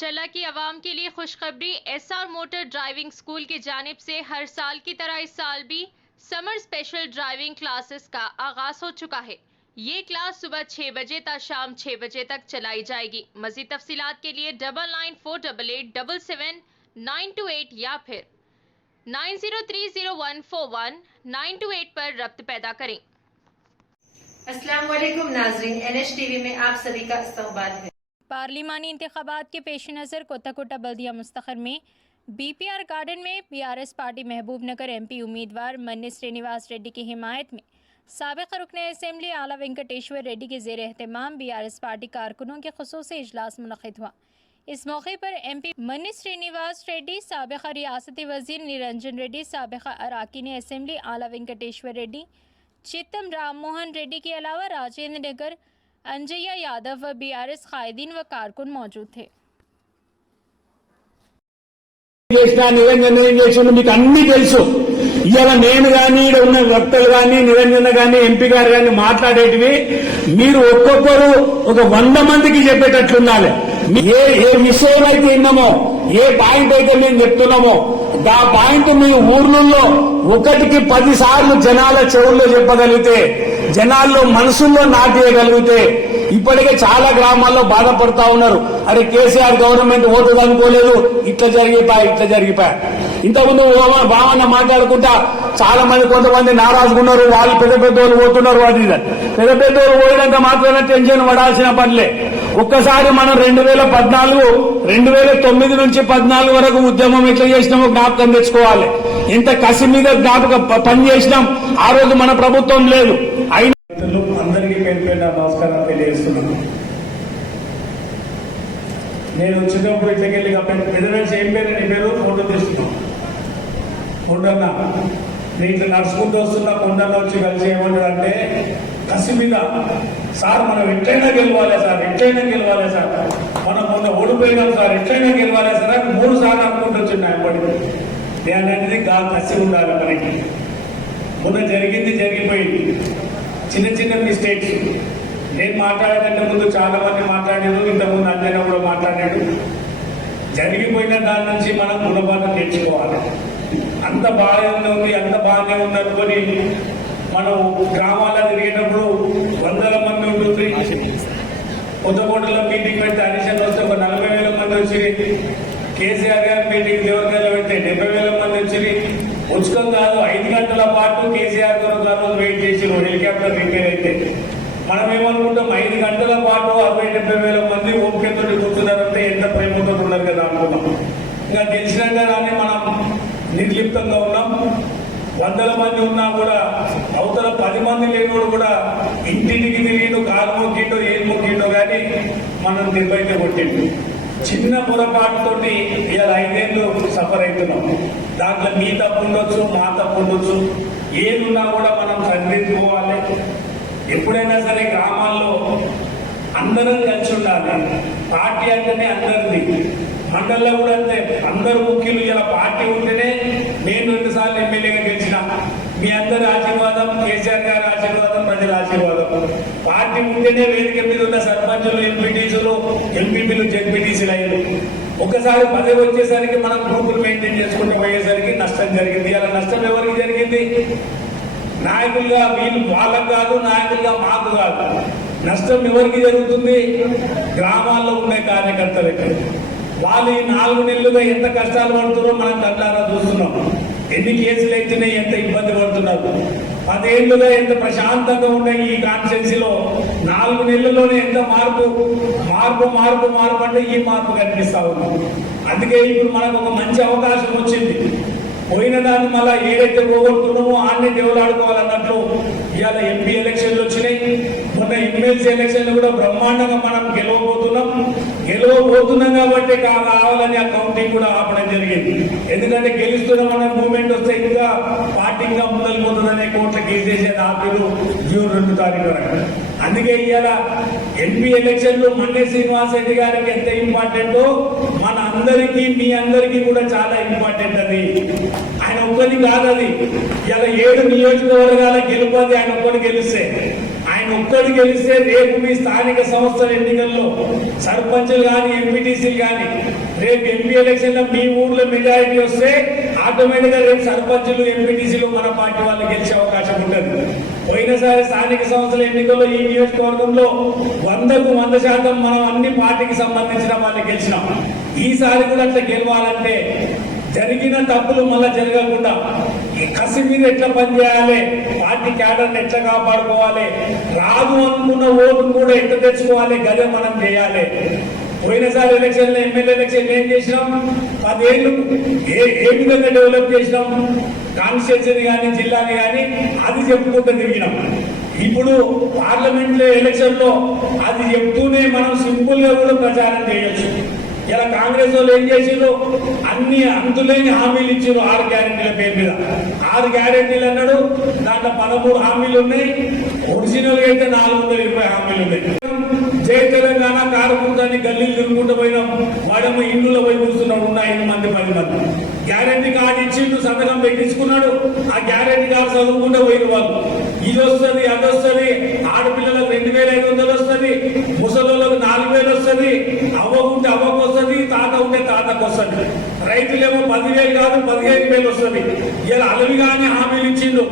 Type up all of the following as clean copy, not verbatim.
चरचला की आवाम के लिए खुशखबरी। एसआर मोटर ड्राइविंग स्कूल की जानिब से हर साल की तरह इस साल भी समर स्पेशल ड्राइविंग क्लासेस का आगाज हो चुका है। ये क्लास सुबह 6 बजे तक शाम 6 बजे तक चलाई जाएगी। मजीद तफसीलात के लिए 9948877928 या फिर 9030141928 पर रब्त पैदा करें। अस्सलाम वालेकुम नाज़रीन, NH टीवी में आप सभी का इस्तकबाल है। पार्लिमानी इंतखाबात के पेश नज़र कोत्ताकोटा बल्दिया मुस्तखर में BPR गार्डन में BRS पार्टी महबूब नगर MP उम्मीदवार मन्नी श्रीनिवास रेड्डी की हिमायत में साबिक़ रुकने असेंबली आला वेंकटेश्वर रेड्डी के ज़ेर एहतमाम BRS पार्टी कारकुनों के खुसूसी इजलास मुनक़िद हुआ। इस मौके पर MP मन्नी श्रीनिवास रेड्डी, साबिक़ रियासती वज़ीर निरंजन रेड्डी, साबिक़ अराकीन असेंबली आला वेंकटेश्वर रेड्डी, चित्तम राम मोहन रेड्डी के अलावा राजेंद्र नगर, अंजయ్య यादव व BRS कायदीन व कारकुन मौजूद थे। మీకు అన్ని తెలుసు। ఇవాళ నేను కానీ ఇక్కడ ఉన్న వక్తలు కానీ నిరంజన కానీ ఎంపీ గారు కానీ మాట్లాడేటివి మీరు ఒక్కొక్కరు ఒక 100 మందికి చెప్పేటట్లు ఉండాలి। ఏ విషయం అయితే విన్నామో, ఏ పాయింట్ అయితే మేము చెప్తున్నామో ఆ పాయింట్ మీ ఊర్లలో 1కి 10 సార్లు జనాల చెవుల్లో చెప్పగలిగితే, జనాల్లో మనసుల్లో నాటేయగలిగితే, ఇప్పటికే చాలా గ్రామాల్లో బాధపడతా ఉన్నారు। అరే కేసీఆర్ గవర్నమెంట్ ఓటుది అనుకోలేదు, ఇట్లా జరిగిపోయా। ఇంతకుముందు బావన్న మాట్లాడుకుంటా చాలా మంది కొంతమంది నారాజుగా ఉన్నారు, వాళ్ళు పెద్ద పెద్దోళ్ళు పోతున్నారు, అది పెద్ద పెద్దోళ్ళు పోయినంత మాత్రమే టెన్షన్ పడాల్సిన పనిలే। ఒక్కసారి మనం 2009 నుంచి 14 వరకు ఉద్యమం ఎట్లా చేసినామో జ్ఞాపకం తెచ్చుకోవాలి। ఎంత కసి మీద పని చేసినాం, ఆ రోజు మన ప్రభుత్వం లేదు। అందరికీ పేరు పేరున నమస్కారం తెలియజేస్తున్నాను। నేను చిన్నప్పుడు ఇట్లకెళ్ళి పెద్దవేసి ఏం పేరు నీ పేరు ఫోటో తీస్తున్నాను। కొండన్న నేను ఇట్లా నడుచుకుంటూ వస్తున్నా, కొండన్న వచ్చి కలిసి ఏమంటాడంటే కసి మీద, సార్ మనం ఎట్లయినా గెలవాలి సార్, ఎట్లయినా గెలవాలి సార్, మనం మొన్న ఓడిపోయినాం సార్, ఎట్లయినా గెలవాలి సార్ అని 3 సార్లు అనుకుంటూ వచ్చింది ఎప్పటికీ। నేను అనేది కసి ఉండాలి మనకి। మొన్న జరిగిపోయింది, చిన్న చిన్న మిస్టేక్స్। నేను మాట్లాడేదంటే ముందు చాలా మంది మాట్లాడారు, ఇంతకుముందు అంజన కూడా మాట్లాడాడు। జరిగిపోయిన దాని నుంచి మనం గుణపాఠం నేర్చుకోవాలి। అంత బాగానే ఉంది అనుకొని మనం గ్రామాల్లో తిరిగేటప్పుడు 100ల మంది ఉంటుంది, కొత్తకోటలో మీటింగ్ పెడితే అడిషన్ వస్తే ఒక 40,000 మంది వచ్చి, కేసీఆర్ గారి మీటింగ్ దేవరకాయలో పెడితే 70,000 మంది వచ్చి, ఉచితం కాదు 5 గంటల పాటు కేసీఆర్ గారు వెయిట్ చేసి హెలికాప్టర్ రిపేర్ అయితే మనం ఏమనుకుంటాం, 5 గంటల పాటు 60,000-70,000 మంది ఓపికతో కూర్చున్నారంటే ఎంత ప్రేమతో ఉన్నారు కదా అనుకున్నాం। ఇంకా గెలిచినాక కానీ మనం నిర్లిప్తంగా ఉన్నాం। 100ల మంది ఉన్నా కూడా అవతల 10 మంది లేనివాడు కూడా ఇంటింటికి తిరిగిండు, కాలు మొక్కిండో ఏం మొక్కిండో కానీ మనం నిర్భయత కొట్టిండు। చిన్న పొరపాటుతోటి ఇవాళ 5 ఏళ్ళు సఫర్ అవుతున్నాం। దాంట్లో మీ తప్పు ఉండొచ్చు, మా తప్పు ఉండొచ్చు, ఏదున్నా కూడా మనం సరిదిద్దుకోవాలి। ఎప్పుడైనా సరే గ్రామాల్లో అందరం కలిసి ఉండాలి। పార్టీ అంటేనే అందరిది, మండల్లో కూడా అంతే, అందరు ముఖ్యులు ఇలా పార్టీ ఉంటేనే నేను 2 సార్లు ఎమ్మెల్యేగా గెలిచిన, మీ అందరి ఆశీర్వాదం, కేసీఆర్ గారి ఆశీర్వాదం, ప్రజల ఆశీర్వాదం। పార్టీ ఉంటేనే వేదిక మీద ఉన్న సర్పంచులు, ఎంపీటీసీలు, ఎంపీపీలు, జెడ్పీటీసీలు అయ్యారు। ఒకసారి పదవి వచ్చేసరికి మనం గ్రూపులు మెయింటైన్ చేసుకుంటూ పోయేసరికి నష్టం జరిగింది। అలా నష్టం ఎవరికి జరిగింది? నాయకులుగా వీళ్ళు వాళ్ళకు కాదు, నాయకులుగా మాకు కాదు। నష్టం ఎవరికి జరుగుతుంది? గ్రామాల్లో ఉండే కార్యకర్తలకి। వాళ్ళు ఈ 4 నెలలుగా ఎంత కష్టాలు పడుతున్నారో మనం కళ్ళారా చూస్తున్నాం। ఎన్ని కేసులు అయితేనే ఎంత ఇబ్బంది పడుతున్నారు। 10 ఏళ్లుగా ఎంత ప్రశాంతంగా ఉండే ఈ కాన్స్టిట్యున్సీలో 4 నెలల్లోనే ఎంత మార్పు అంటే ఈ మార్పు కనిపిస్తా ఉంది। అందుకే ఇప్పుడు మనకు ఒక మంచి అవకాశం వచ్చింది। పోయిన దాన్ని మళ్ళా ఏదైతే పోగొడుతున్నామో ఆన్ని దేవులాడుకోవాలన్నట్లు ఇవాళ ఎంపీ ఎలక్షన్లు వచ్చినాయి, మొన్న ఎమ్మెల్సీ ఎలక్షన్లు కూడా బ్రహ్మాండంగా మనం గెలవబోతున్నాం కాబట్టి కావాలని ఆ కౌంటింగ్ కూడా ఆపడం జరిగింది। ఎందుకంటే గెలుస్తున్నామన్న మూవ్మెంట్ వస్తే ఇంకా పార్టీ ఇంకా ముందలిపోతుందనే కోట్ల కేసేసేది ఆపిలు జూన్ 2 తారీఖు వరకు। అందుకే ఇవాళ ఎంపీ ఎలక్షన్లు మన్నే శ్రీనివాస్ రెడ్డి గారికి ఎంత ఇంపార్టెంటో మన అందరికీ, మీ అందరికీ కూడా చాలా ఇంపార్టెంట్ అది। ఆయన ఒక్కరి కాదు, అది ఇలా 7 నియోజకవర్గాల గెలుపది ఆయన ఒక్కటి గెలిస్తే, ఆయన ఆయన ఒక్కడు గెలిస్తే రేపు మీ స్థానిక సంస్థల ఎన్నికల్లో సర్పంచులు కానీ ఎంపీటీసీలు కానీ రేపు ఎంపీ ఎలక్షన్ లో మీ ఊర్లో మెజారిటీ వస్తే ఆటోమేటిక్ గా రేపు సర్పంచులు ఎంపీటీసీలు మన పార్టీ వాళ్ళు గెలిచే అవకాశం ఉంటుంది. పోయినసారి స్థానిక సంస్థల ఎన్నికల్లో ఈ నియోజకవర్గంలో 100% మనం అన్ని పార్టీకి సంబంధించిన వాళ్ళు గెలిచినాం. ఈసారి కూడా అట్లా గెలవాలంటే జరిగిన తప్పులు మళ్ళా జరగకుండా కసి మీద ఎట్లా పనిచేయాలి, పార్టీ క్యాడర్ని ఎట్లా కాపాడుకోవాలి, రాదు అనుకున్న ఓటును కూడా ఎట్లా తెచ్చుకోవాలి, గదే మనం చేయాలి. పోయినసారి ఎలక్షన్ లో ఎమ్మెల్యే ఎలక్షన్ ఏం చేసినాం, 10 ఏళ్ళు ఏ విధంగా డెవలప్ చేసినాం కాన్స్టిట్యూన్సీని కానీ జిల్లాని కానీ అది చెప్పుకుంటూ తిరిగినాం. ఇప్పుడు పార్లమెంట్ లో ఎలక్షన్ లో అది చెప్తూనే మనం సింపుల్ గా కూడా ప్రచారం చేయొచ్చు. ఇలా కాంగ్రెస్ వాళ్ళు ఏం చేసిండ్రు, అన్ని అంతులేని హామీలు ఇచ్చారు 6 గ్యారెంటీల పేరు మీద. 6 గ్యారెంటీలు అన్నాడు, దాంట్లో 13 హామీలు ఉన్నాయి, ఒరిజినల్ అయితే 420 హామీలు ఉన్నాయి. జై తెలంగాణ కార్యకర్తని గల్లీలు తిరుగుకుంటూ పోయినాం, వాడేమో ఇండ్లలో పోయి కూర్చున్నాడు, ఉన్న 5 మంది 10 మంది. గ్యారెంటీ కార్డు ఇచ్చిండు, సంతకం పెట్టించుకున్నాడు, ఆ గ్యారెంటీ కార్డు చదువుకుంటూ పోయిన వాళ్ళు ఇది వస్తుంది అది వస్తుంది, ఆడపిల్లలకు 2500 వస్తుంది, ముసలోళ్ళకు 4000 వస్తుంది, అవ్వకుంటే అవ్వకు వస్తుంది, తాత ఉంటే తాతకు వస్తుంది, రైతులేమో 10,000 కాదు 15,000 వస్తుంది. ఇలా అలవిగానే హామీలు ఇచ్చిండు.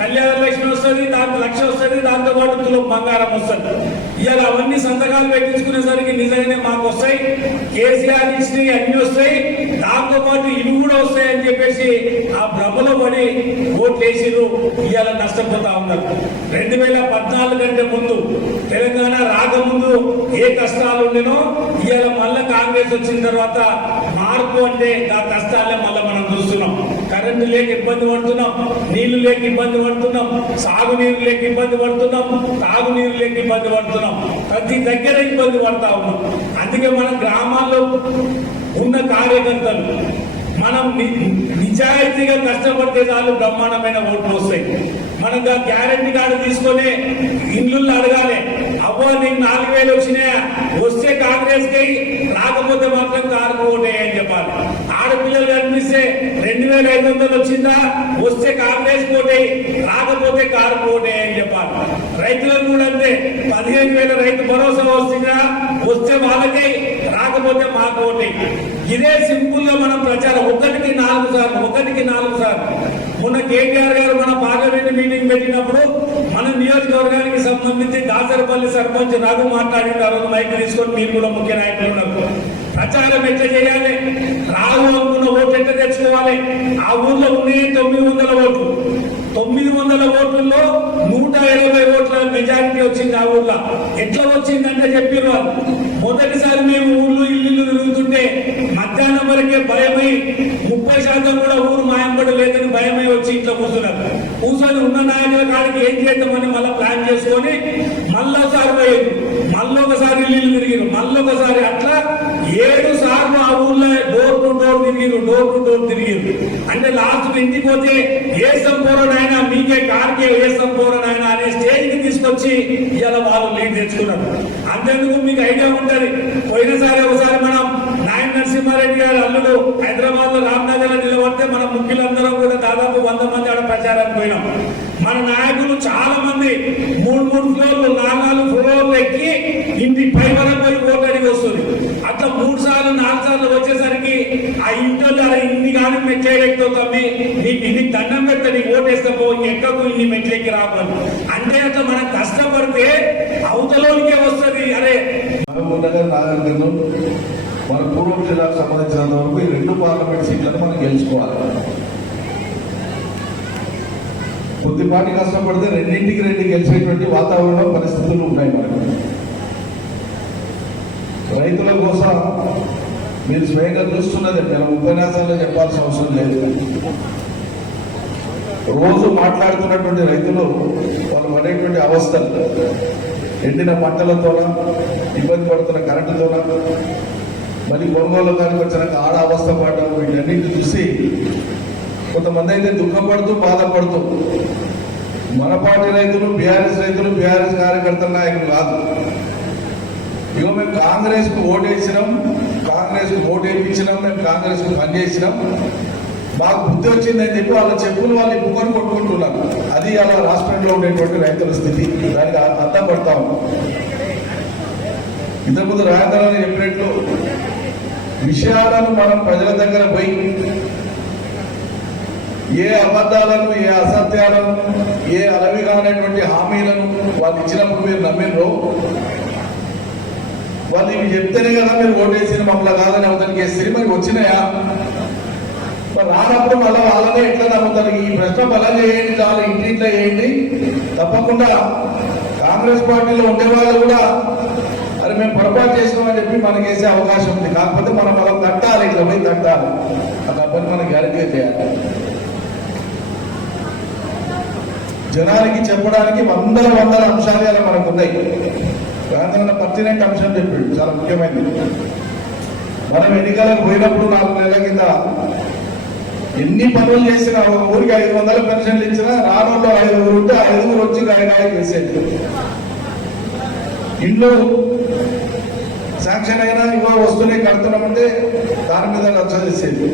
కళ్యాణ లక్ష్మి వస్తుంది, దాంట్లో 1,00,000 వస్తుంది, దాంతో పాటు తులం బంగారం వస్తుంది. ఇలా అవన్నీ సంతకాలు పెట్టించుకునేసరికి నిజంగానే మాకు వస్తాయి, కేసీఆర్ ఇచ్చినవి అన్ని వస్తాయి, దాంతో పాటు ఇవి కూడా వస్తాయి అని చెప్పేసి ఆ భ్రమలో పడి ఓట్లు వేసిరు. ఇవాళ నష్టపోతా ఉన్నారు. 2014 కంటే ముందు తెలంగాణ రాకముందు ఏ కష్టాలు ఉండేనో ఇవాళ మళ్ళా కాంగ్రెస్ వచ్చిన తర్వాత మార్పు అంటే ఆ కష్టాలే మళ్ళీ మనం చూస్తున్నాం. కరెంటు లేక ఇబ్బంది పడుతున్నాం, నీళ్లు లేక ఇబ్బంది పడుతున్నాం, సాగునీరు లేక ఇబ్బంది పడుతున్నాం, తాగునీరు లేక ఇబ్బంది పడుతున్నాం, ప్రతి దగ్గర ఇబ్బంది పడతా ఉన్నాం. అందుకే మన గ్రామాల్లో ఉన్న కార్యకర్తలు మనం నిజాయితీగా కష్టపడితే చాలు బ్రహ్మాండమైన ఓట్లు వస్తాయి. మనం గ్యారెంటీ కార్డు తీసుకొని ఇండ్లు అడగాలి, అవ్వ నీకు 4,000 వచ్చినాయా, వస్తే కాంగ్రెస్ కి, రాకపోతే మాత్రం కారుకు ఓటే అని చెప్పాలి. ఆడపిల్లలు కనిపిస్తే 2,500 వచ్చిందా, వస్తే కాంగ్రెస్ ఓటే, రాకపోతే కారుకు ఓటే అని చెప్పాలి. రైతులకు కూడా అంతే, 15,000 రైతు భరోసా వస్తుందా, వస్తే వాళ్ళకి, రాకపోతే మాకు ఓటే. ఇదే సింపుల్ గా మనం ప్రచారం 1కి 4 సార్లు. మొన్న కేటీఆర్ గారు మన పార్లమెంట్ మీటింగ్ పెట్టినప్పుడు మన నియోజకవర్గానికి సంబంధించి దాసరపల్లి సర్పంచ్ రఘు మాట్లాడిన ఆ రోజు మైక్ తీసుకొని మీరు కూడా ముఖ్య నాయకులు ఉన్నారు. ప్రచారం ఎట్లా చేయాలి, రావు అనుకున్న ఓట్లు ఎట్లా తెచ్చుకోవాలి. ఆ ఊర్లో ఉన్నాయి 900 ఓట్లు, 900 ఓట్లలో 120 ఓట్ల మెజారిటీ వచ్చింది. ఆ ఊర్లో ఎట్లా వచ్చిందంటే చెప్పిన వాళ్ళు, మొదటిసారి మేము ఊర్లో ఇల్లు తిరుగుతుంటే మధ్యాహ్నం వరకే భయమై 30% కూడా ఊరు మాయంపడి లేదని భయమై వచ్చి ఇంట్లో కూర్చున్నారు. కూర్చొని ఉన్న నాయకుల కాడికి ఏం చేద్దామని మళ్ళీ ప్లాన్ చేసుకొని మళ్ళొకసారి పోయారు, మళ్ళొకసారి ఇల్లు తిరిగారు, మళ్ళొకసారి అట్లా 7 సార్లు ఆ ఊర్లో డోర్ టు డోర్ తిరిగారు. అంటే లాస్ట్ ఇంటికి పోతే ఏ సంపూర్ణైనా మీకే కార్కే ఏ సంపూర్ణైనా అనే స్టేజ్ కి తీసుకొచ్చి ఇలా వాళ్ళు లీడ్ తెచ్చుకున్నారు. అంతేందుకు మీకు ఐడియా ఉంటది, పోయినసారి ఒకసారి మనం నాయన నరసింహారెడ్డి గారి అల్లుడు హైదరాబాద్ లో రామ్నగర్ లో నిలబడితే మన ముఖ్యులందరం కూడా దాదాపు 100 మంది ఆడ ప్రచారానికి పోయినాం. మన నాయకులు చాలా మంది 3 ఫ్లోర్లు 4 ఫ్లోర్లు ఎక్కి ఇంటి పై వరకు పోయి ఓటడికి వస్తుంది. అట్లా 3 సార్లు 4 సార్లు వచ్చేసరికి ఆ ఇంట్లో ఇన్ని కానీ మెట్లెక్తో తమ్మి నీకు ఇన్ని దండం పెడతా, నీకు ఓటేస్తా పో, ఎక్కకు ఇన్ని మెట్లెక్కి రావాలి అంటే అట్లా మనం కష్టపడితే అవతలోనికే వస్తుంది. అరే మన పూర్వం జిల్లాకు సంబంధించినంత వరకు ఈ 2 పార్లమెంట్ సీట్లను మనం గెలుచుకోవాలి. కొద్దిపాటి కష్టపడితే 2ంటికి 2 గెలిచేటువంటి వాతావరణం పరిస్థితులు ఉన్నాయి మనకు. రైతుల కోసం మీరు స్వయంగా చూస్తున్నది, మనం ఉపన్యాసాల్లో చెప్పాల్సిన అవసరం లేదు. రోజు మాట్లాడుతున్నటువంటి రైతులు వాళ్ళు పడేటువంటి అవస్థలు, ఎండిన పంటలతోన, ఇబ్బంది పడుతున్న కరెంటుతోన, మళ్ళీ కొనుగోలు కానీ వచ్చినాక ఆడ అవస్థ పడడం, వీటన్నిటిని చూసి కొంతమంది అయితే దుఃఖపడుతూ బాధపడుతూ, మన పార్టీ రైతులు బీఆర్ఎస్ కార్యకర్తల నాయకులు కాదు. ఇగో మేము కాంగ్రెస్ కు ఓటేసినాం, కాంగ్రెస్ కు ఓటు వేయించినాం, మేము కాంగ్రెస్ కు పనిచేసినాం, మాకు బుద్ధి వచ్చిందని చెప్పి వాళ్ళ చెప్పులు వాళ్ళు ఇప్పుకొని కొట్టుకుంటున్నారు. అది అలా రాష్ట్రంలో ఉండేటువంటి రైతుల స్థితి. దానికి అర్థం పడతా ఉన్నాం. ఇంతకుముందు రాజధాని చెప్పినట్లు విషయాలను మనం ప్రజల దగ్గర పోయి ఏ అబద్ధాలను, ఏ అసత్యాలను, ఏ అలవిగానటువంటి హామీలను వాళ్ళు ఇచ్చినప్పుడు మీరు నమ్మినరో, వాళ్ళు ఇవి చెప్తేనే కదా మీరు ఓటేసిన మమ్మల్ని కాదని అవతలికి వేసి మరి వచ్చినాయా? మరి రానప్పుడు మళ్ళీ వాళ్ళనే ఎట్లా నమ్ముతారు? ఈ ప్రశ్న బలం చేయండి, చాలా ఇంటింట్లో చేయండి. తప్పకుండా కాంగ్రెస్ పార్టీలో ఉండేవాళ్ళు కూడా అరే మేము పొరపాటు చేసినామని చెప్పి మనకి వేసే అవకాశం ఉంది. కాకపోతే మనం అలా తట్టాలి, ఇట్లా పోయి తట్టాలి. ఆ తప్పని మనం గ్యారెంటీ చేయాలి. జనానికి చెప్పడానికి వందల అంశాలు అలా మనకు ఉన్నాయి. గాంధీ పర్టినెంట్ అంశం చెప్పాడు, చాలా ముఖ్యమైనది. మనం ఎన్నికలకు పోయినప్పుడు 4 నెలల కింద ఎన్ని పనులు చేసినా, ఒక ఊరికి 500 పెన్షన్లు ఇచ్చినా రానుల్లో 5 ఉంటే 5 వచ్చి గాయ చేసేది. ఇంట్లో శాంక్షన్ అయినా ఇవో వస్తున్నాయి కడుతున్నామంటే దాని మీద రచ్చ చేసేది.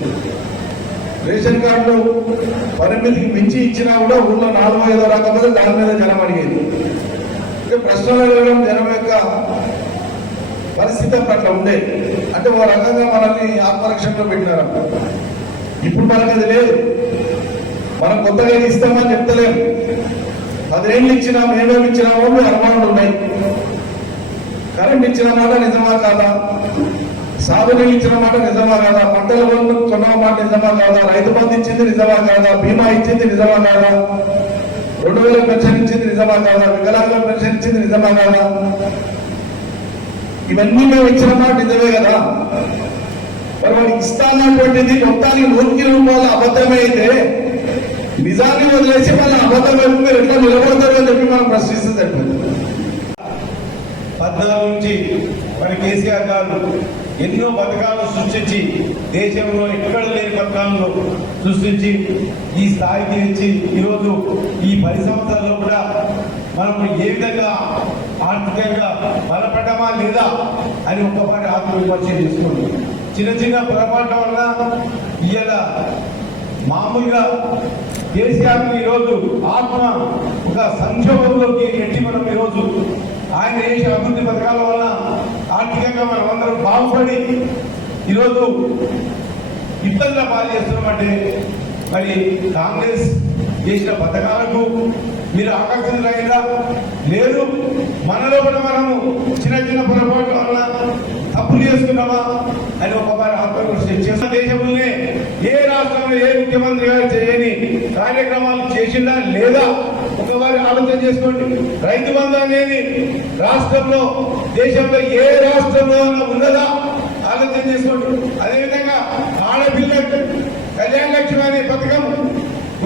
రేషన్ కార్డులు పరిమితికి మించి ఇచ్చినా కూడా ఊళ్ళో 4-5 రాకపోతే దాని మీద జనం అడిగేది. అంటే ప్రశ్నలు అడగడం జనం యొక్క పరిస్థితి అట్లా ఉండేది. అంటే ఓ రకంగా మనల్ని ఆత్మరక్షణలో పెట్టినారు. ఇప్పుడు మనకు అది లేదు. మనం కొత్తగా ఇస్తామని చెప్తలేము. 10 ఏళ్ళు ఇచ్చినా మేమేమి ఇచ్చినామో మీ అనుమానాలు ఉన్నాయి. కరెంట్ ఇచ్చిన మాట నిజమా కాదా? సాగునీళ్ళు ఇచ్చిన మాట నిజమా కాదా? పంటల బంధు కొన్న మాట నిజమా కాదా? రైతు బంధు ఇచ్చింది నిజమా కాదా? బీమా ఇచ్చింది నిజమా కాదా? 2000 పెన్షన్ ఇచ్చింది నిజమా కాదా? వికలాంగుల పెన్షన్ ఇచ్చింది నిజమా కాదా? ఇవన్నీ మేము ఇచ్చిన మాట నిజమే కదా. మరి వాడు ఇస్తామన్నటువంటిది మొత్తానికి 100 రూపాయల అబద్ధమే అయితే నిజాన్ని వదిలేసి మళ్ళీ అబద్ధమే మీరు ఎట్లా నిలబడతారు అని చెప్పి మనం ప్రశ్నిస్తుంది. 14 నుంచి మరి కేసీఆర్ గారు ఎన్నో పథకాలను సృష్టించి దేశంలో ఎక్కడ లేని పథకాలను సృష్టించి ఈ స్థాయికి తెచ్చి ఈరోజు ఈ 10 సంవత్సరాల్లో కూడా మనం ఏ విధంగా ఆర్థికంగా బలపడ్డామా లేదా అని ఒక్కసారి ఆత్మవిమర్శ చేసుకోండి. చిన్న పొరపాట్ల వల్ల ఇవాళ మామూలుగా కేసీఆర్ ఈరోజు ఆత్మ ఒక సంక్షోభంలోకి నెట్టి మనం ఈరోజు ఆయన చేసే అభివృద్ధి పథకాల వల్ల ఆర్థికంగా మనం అందరం బాగుపడి ఈరోజు ఇబ్బందుల పాలు చేస్తున్నామంటే మరి కాంగ్రెస్ చేసిన పథకాలకు మీరు ఆకర్షితులైనా లేదు. మనలో కూడా మనము చిన్న పొరపాట్ల వల్ల తప్పులు చేసుకున్నామా అని ఒకసారి ఆత్మవిమర్శ చేసిన దేశంలోనే ఏ రాష్ట్రంలో ఏ ముఖ్యమంత్రి గారు చేయని కార్యక్రమాలు చేసిందా లేదా ఒకసారి ఆలోచన చేసుకోండి. రైతు బంధు అనేది రాష్ట్రంలో దేశంలో ఏ రాష్ట్రంలో ఉన్నదా ఆలోచన చేసుకోండి. అదేవిధంగా ఆడపిల్ల కళ్యాణ లక్ష్మి అనే పథకం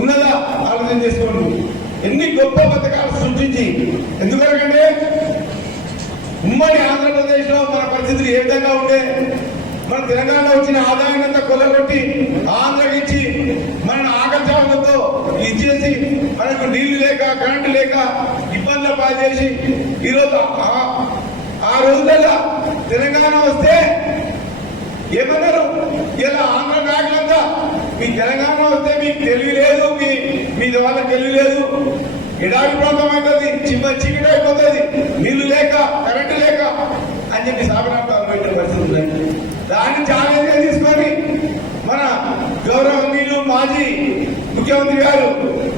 ఉన్నదా ఆలోచన చేసుకోండి. ఎన్ని గొప్ప పథకాలు సృష్టించి ఎందుకంటే ఉమ్మడి ఆంధ్రప్రదేశ్ లో మన పరిస్థితులు ఏ విధంగా ఉండే, మన తెలంగాణ వచ్చిన ఆదాయం అంతా కొల్లగొట్టి ఆంధ్రకి ఇచ్చి మన ఆకర్షణలతో ఇచ్చేసి మనకు నీళ్లు లేక కరెంటు లేక ఇబ్బందులు పాలు చేసి ఈరోజు ఆ రోజులలో తెలంగాణ వస్తే ఏమన్నారు? ఇలా ఆంధ్ర నాయకులంతా మీ తెలంగాణ వస్తే మీకు తెలివి లేదు, మీ వాళ్ళ తెలివి లేదు, ఎడారి ప్రాంతం అవుతుంది, చీకటి అయిపోతుంది, నీళ్లు లేక కరెంటు లేక అని చెప్పి సాగనాలు పెట్టే పరిస్థితి. దాన్ని ఛాలెంజ్ తీసుకొని మన గౌరవనీయులు మాజీ ముఖ్యమంత్రి గారు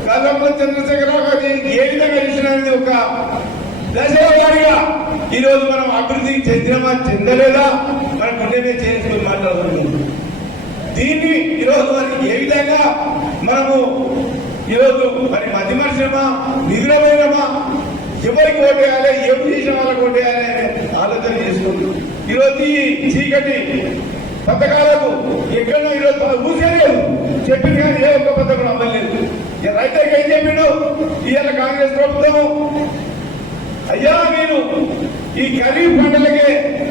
కల్వకుంట్ల చంద్రశేఖరరావు గారు ఏ విధంగా చేసినది ఒక దశల వారీగా ఈరోజు మనం అభివృద్ధి చెందినమా చెందలేదా మన గుండె చేసుకుని మాట్లాడుతున్నాం. దీన్ని ఈరోజు మరి ఏ విధంగా మనము ఈరోజు మరి మధ్యమర్శనమా నిద్రపోయినమా ఎవరికి ఓటేయాలి, ఏం చేసిన వాళ్ళకి ఓటేయాలి అనే ఆలోచన చేసుకుంటాం. ఈరోజు ఈ చీకటి పథకాలకు ఎక్కడో ఈరోజు ఊసేలేదు చెప్పింది కానీ ఏ ఒక్క పథకం అమ్మలేదు. రైతులకు ఏం చెప్పిండు ఇవాళ కాంగ్రెస్ ప్రభుత్వం? అయ్యా నేను ఈ ఖరీఫ్ పంటలకే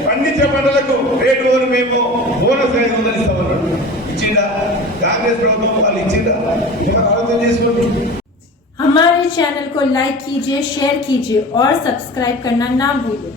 పండించిన పంటలకు రేటు ఓరు మేము బోనస్ 500 ఇస్తామన్నాడు. ఇచ్చిందా కాంగ్రెస్ ప్రభుత్వం? వాళ్ళు ఇచ్చిందా? ఆలోచన చేసుకోండి. हमारे चैनल को लाइक कीजिए, शेयर कीजिए और सब्सक्राइब करना ना भूलें।